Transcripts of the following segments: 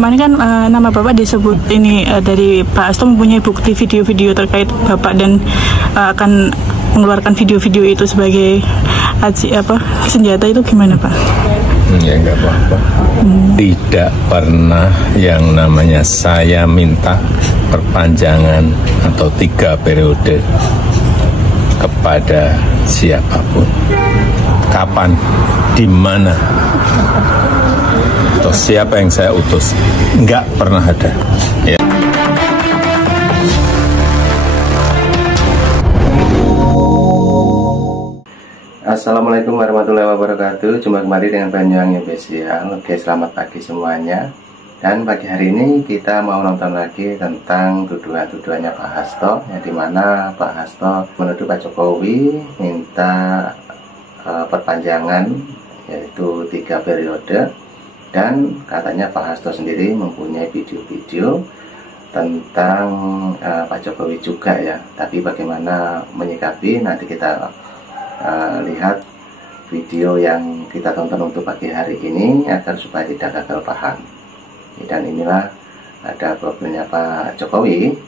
Kemarin kan nama Bapak disebut ini dari Pak Hasto mempunyai bukti video-video terkait Bapak dan akan mengeluarkan video-video itu sebagai senjata, itu gimana Pak? Ya nggak apa-apa. Tidak pernah yang namanya saya minta perpanjangan atau 3 periode kepada siapapun. Kapan, di mana, atau siapa yang saya utus, nggak pernah ada. Ya. Assalamualaikum warahmatullahi wabarakatuh. Jumpa kembali dengan Banyuwangi Official. Oke, selamat pagi semuanya. Dan pagi hari ini kita mau nonton lagi tentang tuduhan-tuduhannya Pak Hasto, yang dimana Pak Hasto menuduh Pak Jokowi minta perpanjangan yaitu 3 periode, dan katanya Pak Hasto sendiri mempunyai video-video tentang Pak Jokowi juga ya. Tapi bagaimana menyikapi, nanti kita lihat video yang kita tonton untuk pagi hari ini agar supaya tidak gagal paham. Dan inilah ada problemnya Pak Jokowi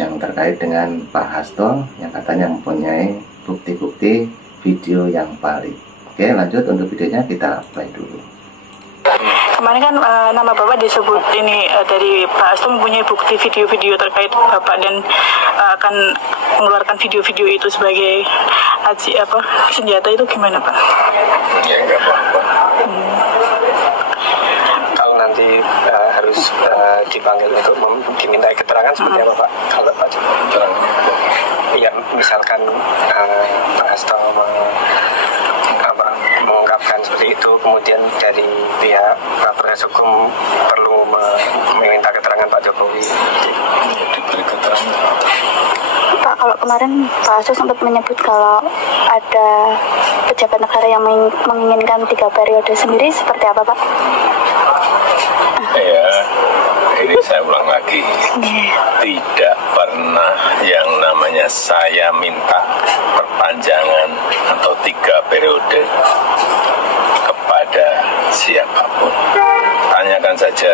yang terkait dengan Pak Hasto yang katanya mempunyai bukti-bukti video yang valid. Oke, lanjut untuk videonya, kita play dulu. Kemarin kan nama Bapak disebut ini dari Pak Hasto mempunyai bukti video-video terkait Bapak dan akan mengeluarkan video-video itu sebagai senjata, itu gimana Pak? Ya nggak apa-apa. Kalau nanti harus dipanggil untuk dimintai keterangan seperti apa Pak? Kalau Pak Jokowi, ya misalkan Pak Hasto mengungkapkan seperti itu, kemudian dari pihak penasihat hukum perlu meminta keterangan Pak Jokowi. Diberi keterangan. Pak, kalau kemarin Pak Hasto sempat menyebut kalau ada pejabat negara yang menginginkan 3 periode sendiri, seperti apa Pak? Ya, ini saya ulang lagi. Tidak pernah yang namanya saya minta perpanjangan atau 3 periode kepada siapapun. Tanyakan saja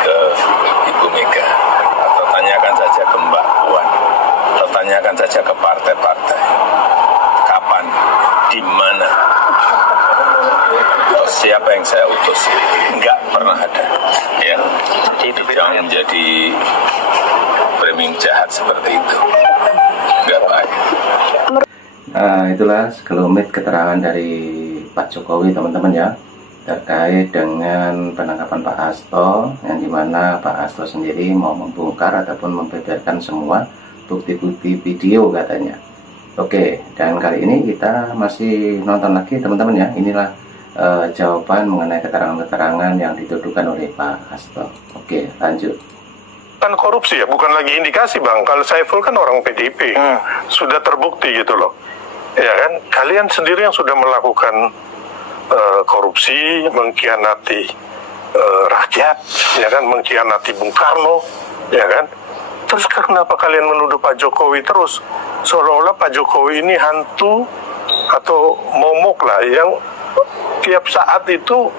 ke Ibu Mega, atau tanyakan saja ke Mbak Puan, atau tanyakan saja ke partai-partai. Kapan, di mana, atau siapa yang saya utus, nggak pernah ada. Ya, jangan menjadi framing jahat seperti itu. Nggak baik. Itulah sekelumit keterangan dari Pak Jokowi, teman-teman ya, terkait dengan penangkapan Pak Hasto, yang dimana Pak Hasto sendiri mau membongkar ataupun membeberkan semua bukti-bukti video katanya. Oke, dan kali ini kita masih nonton lagi teman-teman ya. Inilah jawaban mengenai keterangan-keterangan yang dituduhkan oleh Pak Hasto. Oke, lanjut. Kan korupsi ya, bukan lagi indikasi Bang. Kalau Saiful kan orang PDIP, sudah terbukti gitu loh. Ya kan, kalian sendiri yang sudah melakukan korupsi, mengkhianati rakyat, ya kan, mengkhianati Bung Karno, ya kan. Terus kenapa kalian menuduh Pak Jokowi terus? Seolah-olah Pak Jokowi ini hantu atau momok lah yang tiap saat itu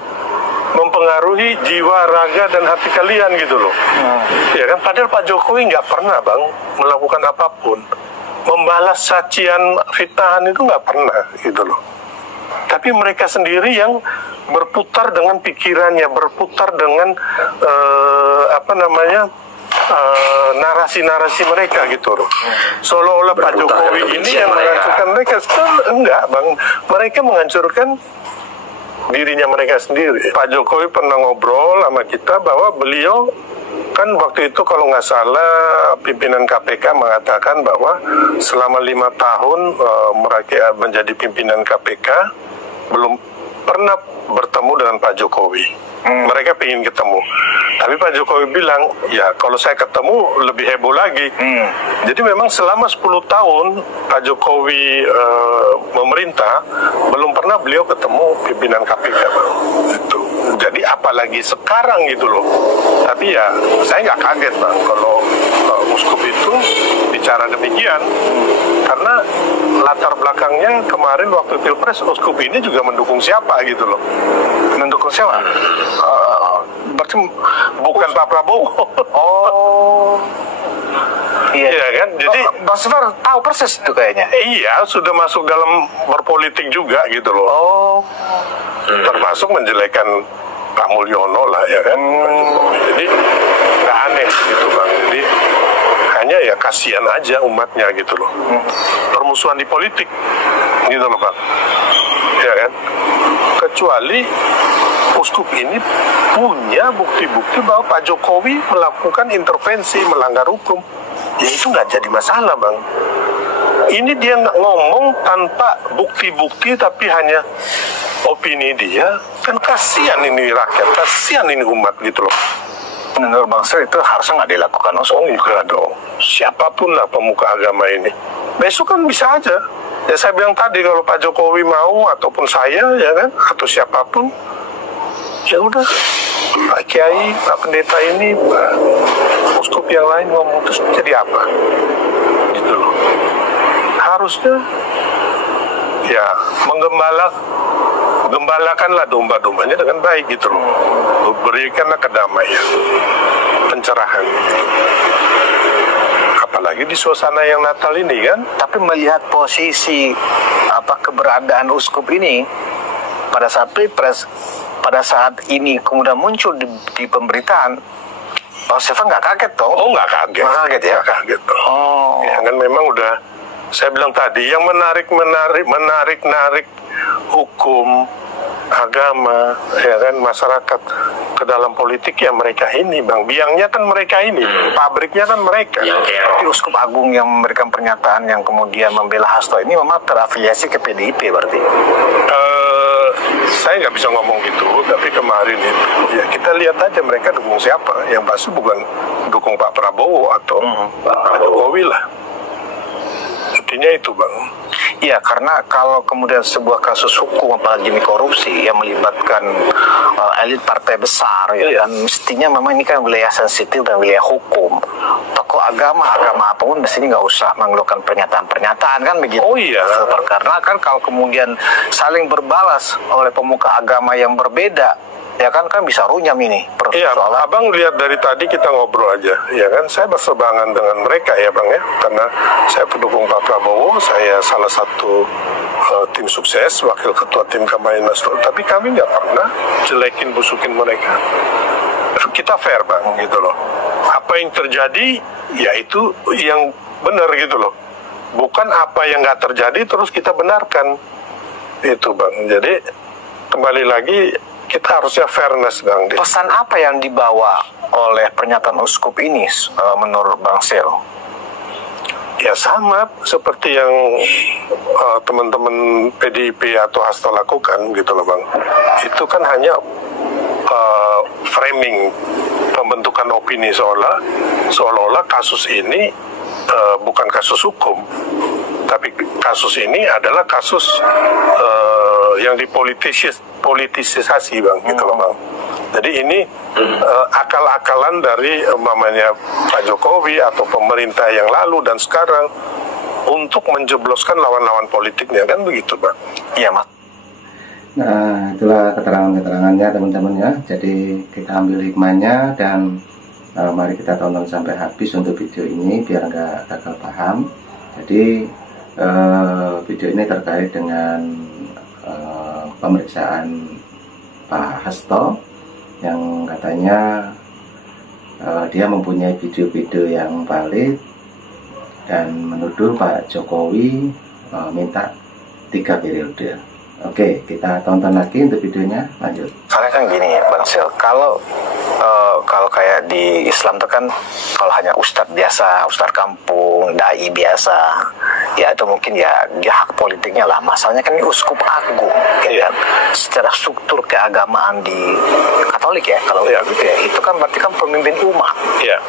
mempengaruhi jiwa, raga, dan hati kalian gitu loh. Ya kan, padahal Pak Jokowi nggak pernah Bang melakukan apapun. Membalas cacian fitnahan itu nggak pernah gitu loh. Tapi mereka sendiri yang berputar dengan pikirannya, berputar dengan narasi-narasi mereka gitu loh. Seolah-olah Pak Jokowi ini yang menghancurkan mereka. Enggak Bang, mereka menghancurkan dirinya mereka sendiri. Pak Jokowi pernah ngobrol sama kita bahwa beliau kan waktu itu kalau nggak salah pimpinan KPK mengatakan bahwa selama 5 tahun mereka menjadi pimpinan KPK belum pernah bertemu dengan Pak Jokowi. Mereka ingin ketemu, tapi Pak Jokowi bilang, ya kalau saya ketemu lebih heboh lagi. Jadi memang selama 10 tahun Pak Jokowi memerintah, belum pernah beliau ketemu pimpinan KPK. Itu. Jadi apalagi sekarang gitu loh. Tapi ya saya nggak kaget Bang kalau Uskup itu bicara demikian, karena latar belakangnya kemarin waktu Pilpres Uskup ini juga mendukung siapa gitu loh. Mendukung siapa? berarti bukan Pak Prabowo. Oh. Iya. Iya kan? Jadi Bang Sifar tahu persis itu kayaknya. iya, sudah masuk dalam berpolitik juga gitu loh. Oh. Termasuk menjelekan Pak Mulyono lah ya kan. Jadi nggak aneh gitu Bang. Jadi hanya ya kasihan aja umatnya gitu loh. Permusuhan di politik gitu loh Bang. Ya kan? Kecuali uskup ini punya bukti-bukti bahwa Pak Jokowi melakukan intervensi melanggar hukum. Ya itu nggak jadi masalah Bang. Ini dia nggak ngomong tanpa bukti-bukti tapi hanya opini dia. Kan kasihan ini rakyat, kasihan ini umat gitu loh. Menurut Bang Sir itu harusnya nggak dilakukan. Oh enggak dong. Siapapun lah pemuka agama ini. Besok kan bisa aja. Ya saya bilang tadi kalau Pak Jokowi mau ataupun saya ya kan atau siapapun ya udah Pak Kiai, Pak Pendeta ini, Pak uskup yang lain ngomong terus jadi apa? Gitu loh. Harusnya ya menggembalakanlah domba-dombanya dengan baik gitu loh. Berikanlah kedamaian, pencerahan. Apalagi di suasana yang Natal ini kan. Tapi melihat posisi keberadaan uskup ini pada saat Pilpres, pada saat ini kemudian muncul di pemberitaan, Bang Sifar nggak kaget toh? Oh nggak kaget. Nggak kaget ya? Nggak kaget toh. Oh. Ya kan memang udah. Saya bilang tadi yang menarik hukum, agama, ya kan masyarakat ke dalam politik ya mereka ini Bang. Biangnya kan mereka ini, pabriknya kan mereka. Tapi Uskup Agung yang memberikan pernyataan yang kemudian membela Hasto ini memang terafiliasi ke PDIP berarti? Saya nggak bisa ngomong gitu, tapi kemarin itu ya kita lihat aja mereka dukung siapa. Yang pasti bukan dukung Pak Prabowo atau Pak Jokowi lah. Intinya itu Bang. Iya, karena kalau kemudian sebuah kasus hukum apalagi ini korupsi yang melibatkan elit partai besar ya kan, mestinya memang ini kan wilayah sensitif dan wilayah hukum. Tokoh agama apapun mestinya nggak usah mengeluarkan pernyataan-pernyataan kan begitu. Oh iya. Karena kan kalau kemudian saling berbalas oleh pemuka agama yang berbeda, ya kan bisa runyam ini Iya, persoalan. Abang lihat dari tadi kita ngobrol aja, ya kan? Saya berseberangan dengan mereka ya Bang ya, karena saya pendukung Pak Prabowo, saya salah satu tim sukses, wakil ketua tim kampanye nasional, tapi kami nggak pernah jelekin, busukin mereka. Kita fair Bang, gitu loh. Apa yang terjadi, ya itu yang benar gitu loh. Bukan apa yang nggak terjadi terus kita benarkan, itu Bang. Jadi kembali lagi, kita harusnya fairness Bang. Pesan apa yang dibawa oleh pernyataan uskup ini menurut Bang Sil? Ya sama seperti yang teman-teman PDIP atau Hasto lakukan gitu loh Bang. Itu kan hanya framing, pembentukan opini seolah-olah kasus ini bukan kasus hukum, tapi kasus ini adalah kasus yang dipolitisasi Bang, gitu loh Bang. Jadi ini akal-akalan dari umpamanya Pak Jokowi atau pemerintah yang lalu dan sekarang untuk menjebloskan lawan-lawan politiknya, kan begitu Bang. Iya Mas. Nah, itulah keterangan-keterangannya teman-teman ya. Jadi kita ambil hikmahnya dan mari kita tonton sampai habis untuk video ini biar nggak gagal paham. Jadi video ini terkait dengan pemeriksaan Pak Hasto yang katanya dia mempunyai video-video yang valid dan menuduh Pak Jokowi minta 3 periode. Oke, kita tonton lagi untuk videonya, lanjut. Karena kan gini ya Bang Sil, kalau kayak di Islam itu kan kalau hanya ustadz biasa, ustadz kampung, dai biasa, ya itu mungkin ya dia hak politiknya lah. Masalahnya kan ini uskup agung, ya kan? Secara struktur keagamaan di Katolik ya, kalau gitu ya, itu kan berarti kan pemimpin umat, iya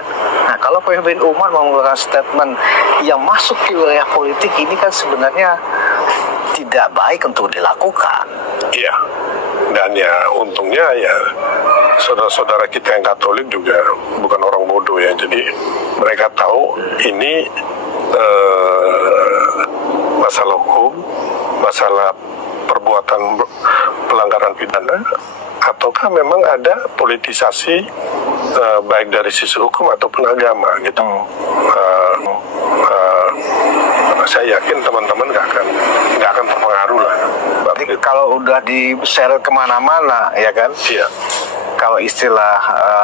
kan? Nah kalau pemimpin umat mengeluarkan statement yang masuk ke wilayah politik ini kan sebenarnya tidak baik untuk dilakukan. Iya. Dan ya untungnya ya saudara-saudara kita yang Katolik juga bukan orang bodoh ya. Jadi mereka tahu ini masalah hukum, masalah perbuatan pelanggaran pidana ataukah memang ada politisasi baik dari sisi hukum ataupun agama gitu. Saya yakin teman-teman nggak akan terpengaruh lah. Berarti kalau udah di-share kemana-mana, ya kan? Iya. Kalau istilah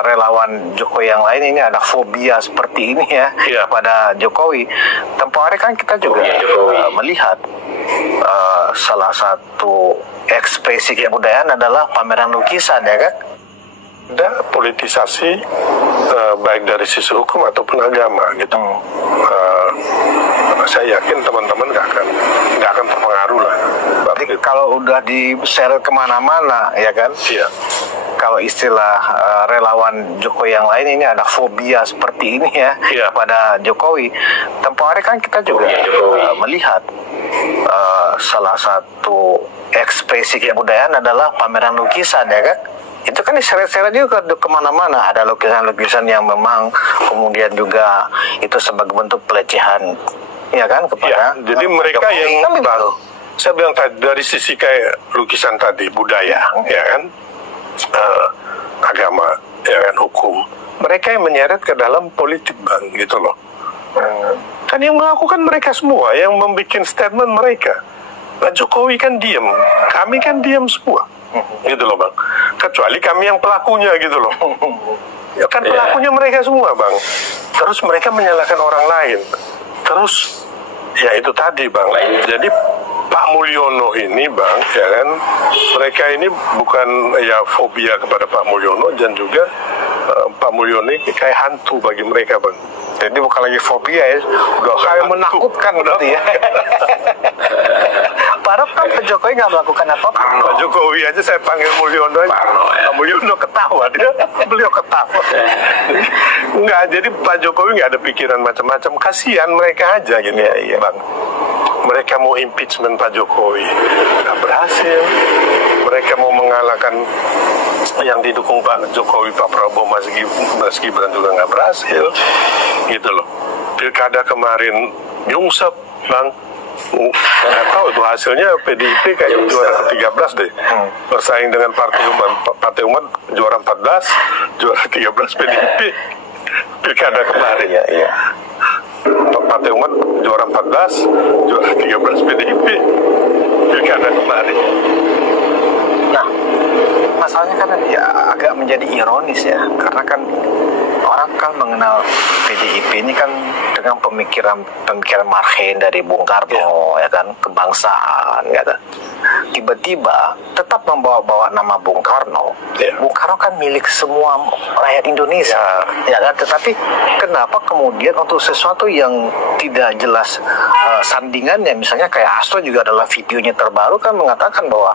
relawan Jokowi yang lain, ini ada fobia seperti ini ya, Iya. pada Jokowi. Tempoh hari kan kita juga melihat salah satu ekspresi kebudayaan adalah pameran lukisan, ya kan? Ada politisasi baik dari sisi hukum ataupun agama gitu. Saya yakin teman-teman nggak akan terpengaruh lah. Berarti kalau udah di-share kemana-mana, ya kan? Iya. Kalau istilah relawan Jokowi yang lain, ini ada fobia seperti ini ya, Iya. pada Jokowi. Tempoh hari kan kita juga melihat salah satu ekspresi kebudayaan adalah pameran lukisan, ya kan? Itu kan diseret-seret juga kemana-mana. Ada lukisan-lukisan yang memang kemudian juga itu sebagai bentuk pelecehan, ya kan, kepada Ya, jadi mereka Jokowi. yang Kan begitu. saya bilang tadi dari sisi kayak lukisan tadi budaya, ya kan, agama, ya kan, hukum. Mereka yang menyeret ke dalam politik, Bang, gitu loh. Kan yang melakukan mereka semua, yang membuat statement mereka. Pak Jokowi kan diem, kami kan diem semua, gitu loh, Bang. Kecuali kami yang pelakunya, gitu loh. Ya kan pelakunya mereka semua, Bang. Terus mereka menyalahkan orang lain. Terus ya itu tadi, Bang. Jadi Pak Mulyono ini, Bang, ya kan, mereka ini bukan ya fobia kepada Pak Mulyono, dan juga Pak Mulyono ini kayak hantu bagi mereka, Bang. Jadi bukan lagi fobia ya, udah kayak menakutkan berarti ya. Padahal kan Pak Jokowi nggak melakukan apa-apa. Pak Jokowi aja saya panggil Mulyono aja. Pak Mulyono ketawa, beliau ketawa. Enggak, jadi Pak Jokowi nggak ada pikiran macam-macam. Kasihan mereka aja gitu, ya, Bang. Mereka mau impeachment Pak Jokowi, nggak berhasil. Mereka mau mengalahkan yang didukung Pak Jokowi, Pak Prabowo, Mas Gibran juga nggak berhasil, gitu loh. Pilkada kemarin nyungsep, Bang. Nggak tahu itu hasilnya. PDIP kayak juara ke-13 deh, bersaing dengan Partai Umat juara 14, juara 13 PDIP pilkada kemarin. Iya. Partai Umat juara 14, juara 13 PDIP pilkada kemarin. Nah, masalahnya kan ya agak menjadi ironis ya, karena kan orang kan mengenal PDIP ini kan dengan pemikiran marhen dari Bung Karno, ya kan, kebangsaan, ya kan. Tiba-tiba tetap membawa nama Bung Karno. Bung Karno kan milik semua rakyat Indonesia, ya kan. Tetapi kenapa kemudian untuk sesuatu yang tidak jelas sandingannya, misalnya kayak Hasto juga adalah videonya terbaru kan mengatakan bahwa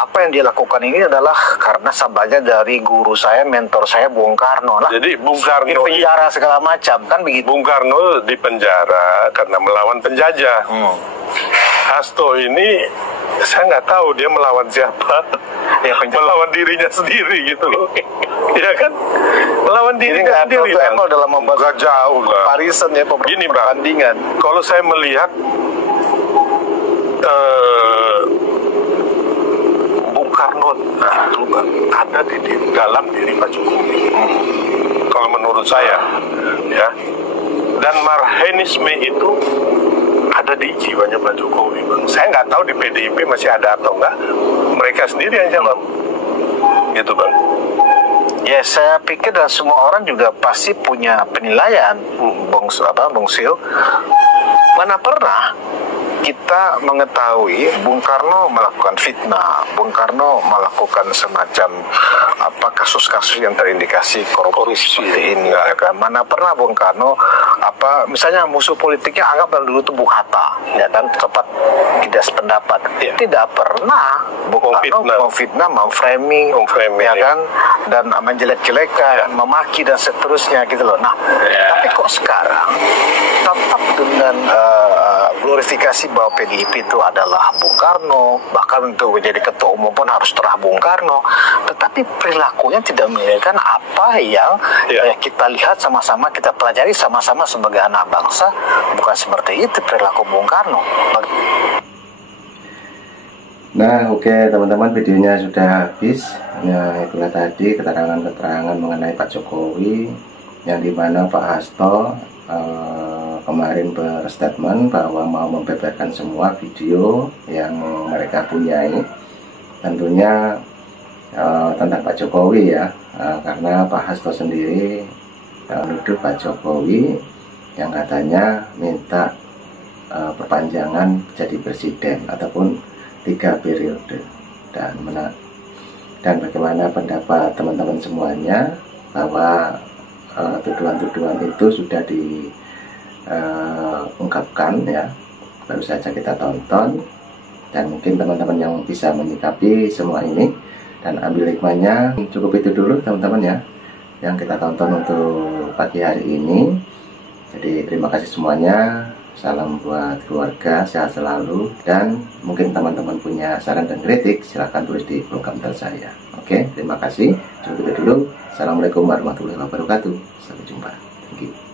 apa yang dia lakukan ini adalah karena sabanya dari guru saya, mentor saya Bung Karno. Nah, jadi Bung Karno di penjara segala macam kan begitu. Bung Karno di penjara karena melawan penjajah. Hasto ini saya nggak tahu dia melawan siapa. Ya, melawan dirinya sendiri gitu loh. Iya kan? Melawan dirinya sendiri. Emang dalam membuat jauh lah. Parisan ya, Gini, Bang. perbandingan. Kalau saya melihat Bung Karno itu, Bang, ada di dalam diri Pak Jokowi. Kalau menurut saya, ya. Dan marhenisme itu ada di jiwanya Pak Jokowi, Bang. Saya nggak tahu di PDIP masih ada atau enggak. Mereka sendiri yang jawab, gitu, Bang. Ya, saya pikir dan semua orang juga pasti punya penilaian, Bung Sil. Mana pernah kita mengetahui Bung Karno melakukan fitnah, Bung Karno melakukan semacam kasus-kasus yang terindikasi korupsi seperti ini, ya kan? Mana pernah Bung Karno misalnya musuh politiknya anggap dulu itu Bung Hatta, ya kan, tempat tidak sependapat. Tidak pernah Bung Karno memfitnah, memframing, ya kan, dan menjelek-jelekan, memaki dan seterusnya gitu loh. Nah, tapi kok sekarang tetap dengan glorifikasi bahwa PDIP itu adalah Bung Karno, bahkan untuk menjadi ketua umum pun harus terah Bung Karno, tetapi perilakunya tidak menunjukkan apa yang kita lihat sama-sama, kita pelajari sama-sama sebagai anak bangsa. Bukan seperti itu perilaku Bung Karno. Nah, oke teman-teman, videonya sudah habis. Nah, itulah tadi keterangan-keterangan mengenai Pak Jokowi, yang dimana Pak Hasto kemarin berstatement bahwa mau membeberkan semua video yang mereka punyai, tentunya tentang Pak Jokowi ya, karena Pak Hasto sendiri menuduh Pak Jokowi yang katanya minta perpanjangan jadi presiden ataupun 3 periode. Dan bagaimana pendapat teman-teman semuanya bahwa tuduhan-tuduhan itu sudah diungkapkan ya, baru saja kita tonton, dan mungkin teman-teman yang bisa menyikapi semua ini dan ambil hikmahnya. Cukup itu dulu teman-teman ya yang kita tonton untuk pagi hari ini. Jadi terima kasih semuanya, salam buat keluarga, sehat selalu, dan mungkin teman-teman punya saran dan kritik silahkan tulis di kolom komentar saya. Oke, terima kasih, cukup itu dulu. Assalamualaikum warahmatullahi wabarakatuh, sampai jumpa. Thank you.